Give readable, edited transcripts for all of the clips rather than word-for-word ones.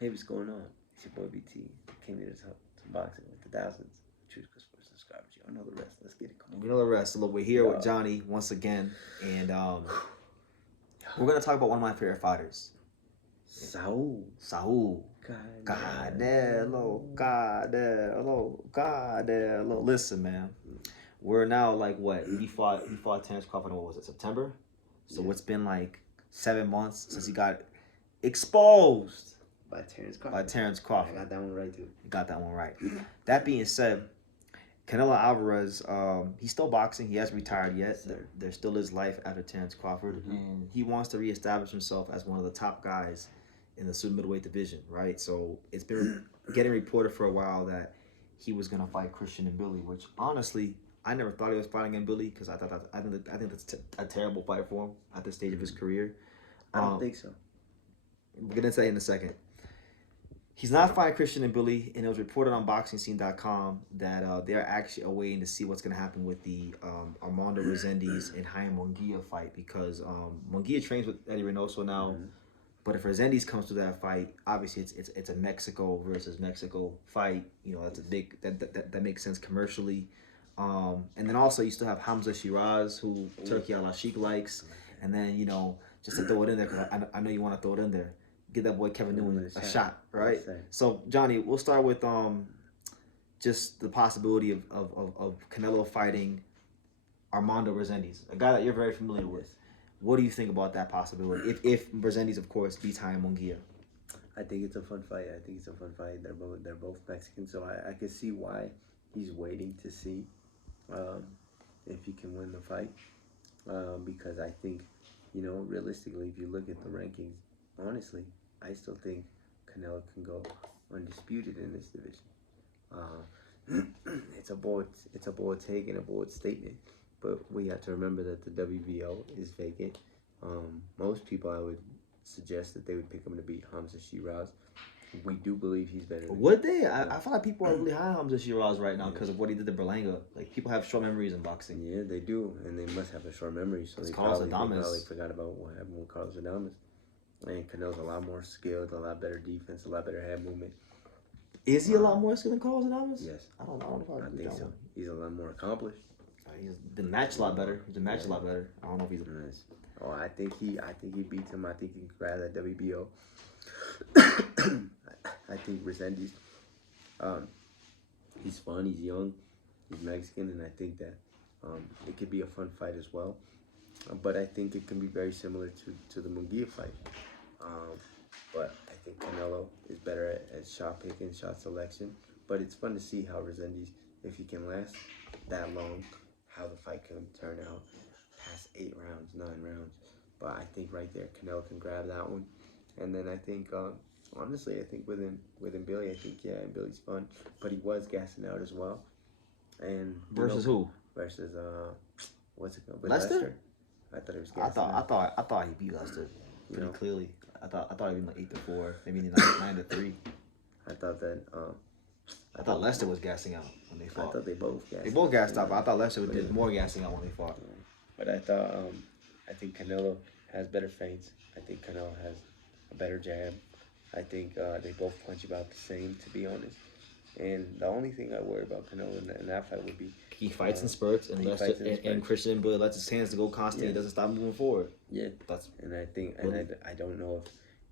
Hey, what's going on? It's your boy BT. Came here to talk some boxing with the thousands. Truth for subscribers. Y'all know the rest. Let's get it. Come on. We know the rest. So look, we're here with Y'all. Johnny once again, and we're gonna talk about one of my favorite fighters, Saul. Saul. Canelo. Listen, man, we're now like what? He fought Terence Crawford in what was it, September? So Yeah. it's been like 7 months since he got exposed By Terence Crawford. I got that one right too. You got that one right. That being said, Canelo Alvarez, he's still boxing. He hasn't retired yet. There still is life after Terence Crawford, and he wants to reestablish himself as one of the top guys in the super middleweight division, right? So it's been getting reported for a while that he was gonna fight Christian Mbilli, which honestly I never thought he was fighting Mbilli because I think that's a terrible fight for him at this stage of his career. I don't think so. We're gonna say in a second. He's not fighting Christian Mbilli, and it was reported on BoxingScene.com that they're actually awaiting to see what's going to happen with the Armando Resendiz and Jaime Munguia fight because Munguia trains with Eddie Reynoso now, but if Resendiz comes to that fight, obviously it's a Mexico versus Mexico fight. You know, that's a big that makes sense commercially. And then also you still have Hamza Sheeraz, who Turkey Al Sheikh likes, and then just to throw it in there because I know you want to throw it in there. Give that boy Kevin Newman a shot, right? So Johnny, we'll start with just the possibility of Canelo fighting Armando Resendiz, a guy that you're very familiar with. What do you think about that possibility? If Resendiz, of course, beats Jaime Munguia. I think it's a fun fight. They're both Mexican, so I can see why he's waiting to see if he can win the fight. Because I think, realistically, if you look at the rankings, honestly, I still think Canelo can go undisputed in this division. It's a bold take and a bold statement, but we have to remember that the WBO is vacant. Most people, I would suggest that they would pick him to beat Hamza Sheeraz. We do believe he's better. Would they? I feel like people are really high on Hamza Sheeraz right now because of what he did to Berlanga. Like, people have short memories in boxing. Yeah, they do, and they must have a short memory. So they probably forgot about what happened with Carlos Adames. And Canelo's a lot more skilled, a lot better defense, a lot better head movement. Is he a lot more skilled than Carlos Adames? Yes. I don't know if I think so. He's a lot more accomplished. He's been matched a lot better. He's been matched a lot better. I don't know if he's nice. Oh, I think he beats him. I think he can grab that WBO. I think Resendiz, he's fun, he's young, he's Mexican, and I think that it could be a fun fight as well. But I think it can be very similar to the Munguia fight. But I think Canelo is better at shot picking, shot selection. But it's fun to see how Resendiz, if he can last that long, how the fight can turn out past 8 rounds, 9 rounds. But I think right there, Canelo can grab that one. And then I think, honestly, I think with Mbilli, I think, Mbilli's fun. But he was gassing out as well. And versus who? Versus, what's it called? Lester? I thought it was gassing out. I thought he beat Lester pretty clearly. I thought he'd been like 8-4, maybe 9-3. I thought that. I thought Lester was gassing out when they fought. I thought they both gassed. They both gassed out, but I thought Lester did more gassing out when they fought. But I thought, I think Canelo has better feints. I think Canelo has a better jab. I think they both punch about the same, to be honest. And the only thing I worry about Canelo in that fight would be he fights in spurts, and Christian Mbilli lets his hands go constantly. He doesn't stop moving forward. Yeah, and I think, and I don't know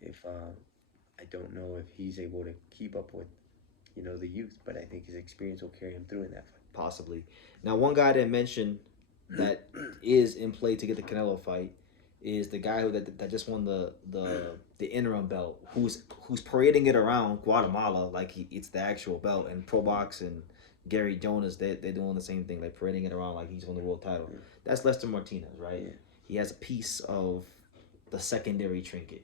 if he's able to keep up with, the youth. But I think his experience will carry him through in that fight. Possibly. Now, one guy that mentioned that is in play to get the Canelo fight is the guy that just won the interim belt, who's parading it around Guatemala like it's the actual belt, and Pro Box and Gary Jonas, they're doing the same thing, like parading it around like he's won the world title. That's Lester Martinez, right? Yeah. He has a piece of the secondary trinket,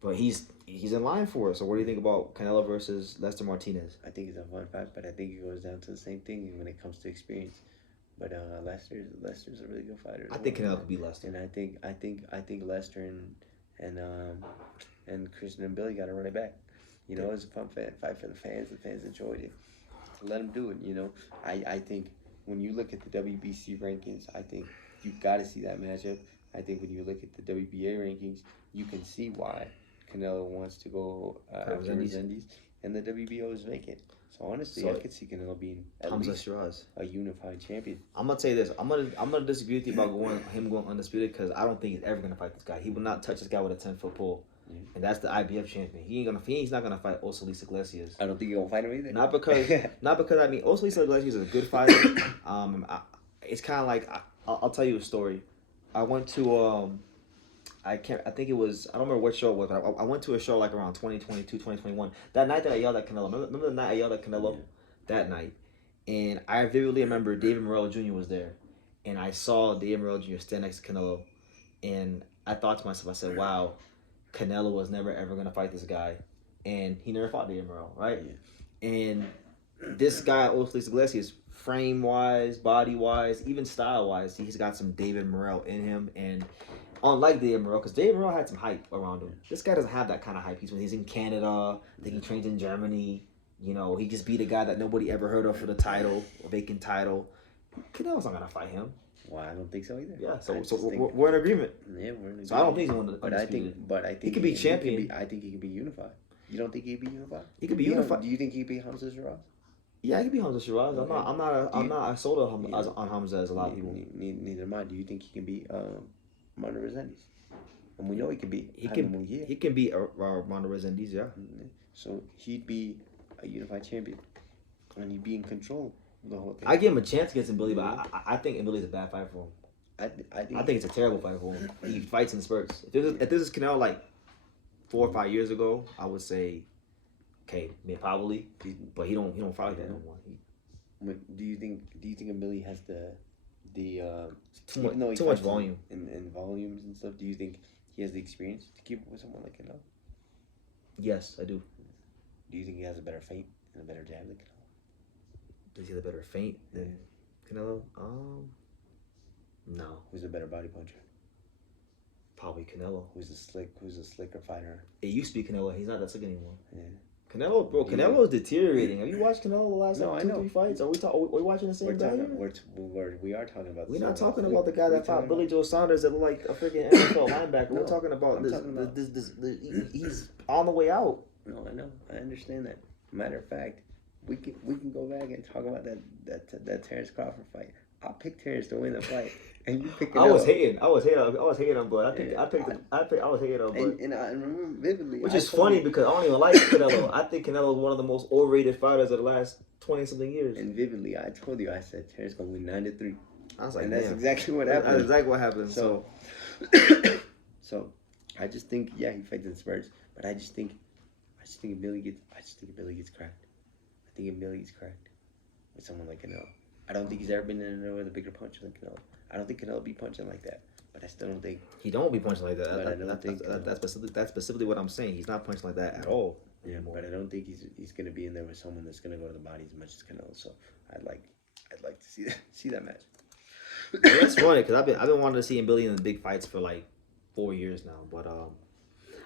but he's in line for it. So what do you think about Canelo versus Lester Martinez? I think it's a fun fight, but I think it goes down to the same thing when it comes to experience. But Lester's a really good fighter. I think Canelo could beat Lester, and I think Lester and Christian Mbilli got to run it back. It was a fun fight for the fans. The fans enjoyed it. Let them do it. I think when you look at the WBC rankings, I think you got to see that matchup. I think when you look at the WBA rankings, you can see why Canelo wants to go after Resendiz, and the WBO is vacant. So honestly, I could see Canelo being at least Sheeraz, a unified champion. I'm gonna tell you this. I'm gonna disagree with you about him going undisputed because I don't think he's ever gonna fight this guy. He will not touch this guy with a 10-foot pole, and that's the IBF champion. He's not gonna fight Osalisa Iglesias. I don't think he's gonna fight him either. Not because I mean Osalisa Iglesias is a good fighter. It's kind of like I'll tell you a story. I went to I think it was, I don't remember what show it was, but I went to a show like around 2022, 2021. That night that I yelled at Canelo, remember the night I yelled at Canelo? Yeah. That night. And I vividly remember David Morrell Jr. was there. And I saw David Morrell Jr. stand next to Canelo. And I thought to myself, I said, wow, Canelo was never ever going to fight this guy. And he never fought David Morrell, right? Yeah. And this guy, Osalisa Iglesias, frame-wise, body-wise, even style-wise, he's got some David Morrell in him. And unlike David Morrell, because David Morrell had some hype around him. This guy doesn't have that kind of hype. He's in Canada. I think he trains in Germany. You know, he just beat a guy that nobody ever heard of for the title, a vacant title. Canelo's not gonna fight him. Well, I don't think so either. Yeah, so we're in agreement. Yeah, we're in agreement. So I don't think he's going to. But I think he could be champion. I think he could be unified. You don't think he'd be unified? He could be unified. Do you think he'd be Hamza Sheeraz? Yeah, he could be Hamza Sheeraz. I'm not sold on Hamza as a lot of people. Neither am I. Do you think he can be Mondo Resendiz? And we know he can be. He can be Mondo Resendiz, yeah. So he'd be a unified champion, and he'd be in control of the whole thing. I give him a chance against Mbilli, but I think Mbilli's a bad fight for him. I think it's a terrible fight for him. He fights in spurts. If this is Canelo like 4 or 5 years ago, I would say, okay, probably, but he don't fight like that no more. Do you think Mbilli has the too much volume and volumes and stuff? Do you think he has the experience to keep up with someone like Canelo? Yes, I do. Do you think he has a better feint and a better jab than Canelo? Does he have a better feint than Canelo? No. Who's a better body puncher? Probably Canelo. Who's a slicker fighter? It used to be Canelo. He's not that slick anymore. Yeah. Canelo is deteriorating. Have you watched Canelo the last 2-3 fights? Are we watching the same guy? We are talking about. We're not talking about the guy that fought Billy Joe Saunders that looked like a freaking NFL linebacker. We're talking about this. He's on the way out. No, I know. I understand that. Matter of fact, we can go back and talk about that Terrence Crawford fight. I picked Terrence to win the fight, and you picked. I was hating him, but I was hating him, but. And I remember vividly. Which is funny because I don't even like Canelo. I think Canelo is one of the most overrated fighters of the last 20-something years. And vividly, I told you, I said Terrence gonna win 9-3. I was like, and that's exactly what happened. That's exactly what happened. So, I just think, yeah, he fights in spurts, but I just think Mbilli gets cracked. I think Mbilli gets cracked with someone like Canelo. I don't think he's ever been in there with a bigger puncher than Canelo. I don't think Canelo be punching like that, but I still don't think he don't be punching like that. That's specifically what I'm saying. He's not punching like that at all. Yeah, anymore. But I don't think he's gonna be in there with someone that's gonna go to the body as much as Canelo. So I'd like to see that match. Yeah, that's funny because I've been wanting to see Mbilli in the big fights for like 4 years now, but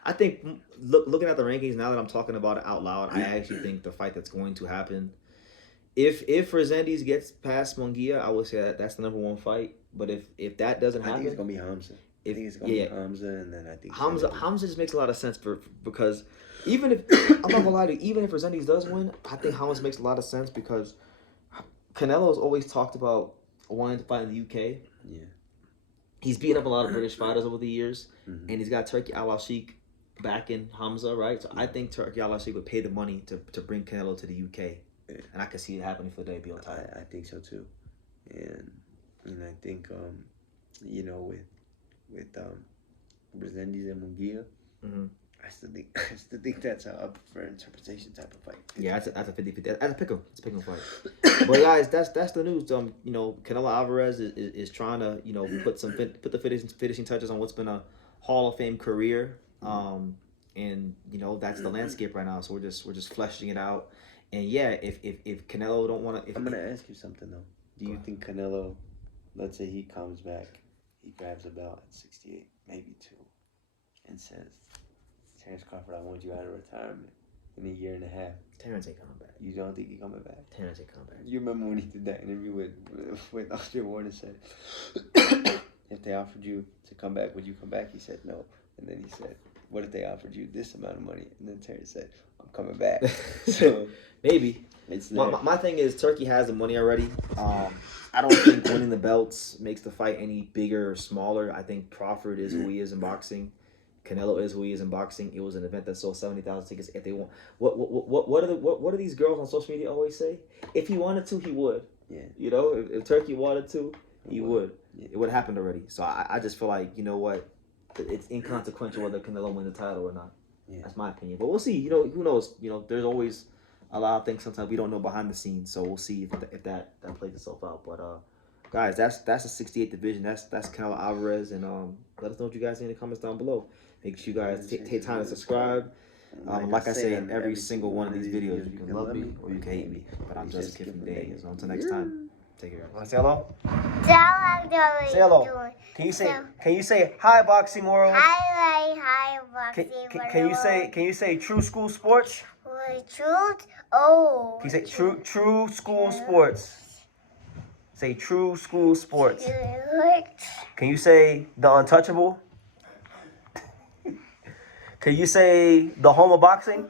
I think looking at the rankings now that I'm talking about it out loud, I actually think the fight that's going to happen. If Resendiz gets past Munguia, I would say that's the #1 fight. But if that doesn't happen, I think it's gonna be Hamza. I think it's gonna be Hamza, and then I think Hamza just makes a lot of sense because even if I'm not gonna lie to you, even if Resendiz does win, I think Hamza makes a lot of sense because Canelo's always talked about wanting to fight in the UK. Yeah, he's beaten up a lot of British fighters over the years, and he's got Turki Al-Sheikh backing Hamza, right? So I think Turki Al-Sheikh would pay the money to bring Canelo to the UK. And I can see it happening for the debut title. I think so too, and I think with Resendiz and Munguia, I still think that's up for interpretation type of fight. Yeah, that's a 50-50. That's a pick'em. It's a pick'em fight. But guys, that's the news. Canelo Alvarez is trying to put the finishing touches on what's been a Hall of Fame career. And that's the landscape right now. So we're just fleshing it out. And yeah, if Canelo don't want to... I'm going to ask you something, though. Do you think Canelo, let's say he comes back, he grabs a belt at 68, maybe 2, and says, Terrence Crawford, I want you out of retirement in a year and a half. Terrence ain't coming back. You don't think he's coming back? Terrence ain't coming back. You remember when he did that interview with Oscar Ward and said, if they offered you to come back, would you come back? He said no. And then he said, what if they offered you this amount of money? And then Terry said, I'm coming back. So maybe. it's there. My thing is Turkey has the money already. I don't think winning the belts makes the fight any bigger or smaller. I think Crawford is who he is in boxing. Canelo is who he is in boxing. It was an event that sold 70,000 tickets. If they want, what do these girls on social media always say? If he wanted to, he would. Yeah. You know, if Turkey wanted to, he would. Yeah. It would have happened already. So I just feel like, you know what, it's inconsequential whether Canelo wins the title or not. Yeah. That's my opinion. But we'll see. You know, who knows? You know, there's always a lot of things sometimes we don't know behind the scenes. So we'll see if that plays itself out. But guys, that's the 68th division. That's Canelo Alvarez, and let us know what you guys think in the comments down below. Make sure you guys take time to subscribe. Like I say in every single one of these videos, you can love me or you can hate me. But I'm just a kid from Day. So until next time, take care. Want to say hello? Say hello. Can you say hi, Boxing World? Hi, Boxing World. Can you say True School Sports? Truth? Oh. Can you say True School Sports? Say True School Sports. Can you say The Untouchable? Can you say The Home of Boxing?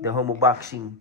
The Home of Boxing.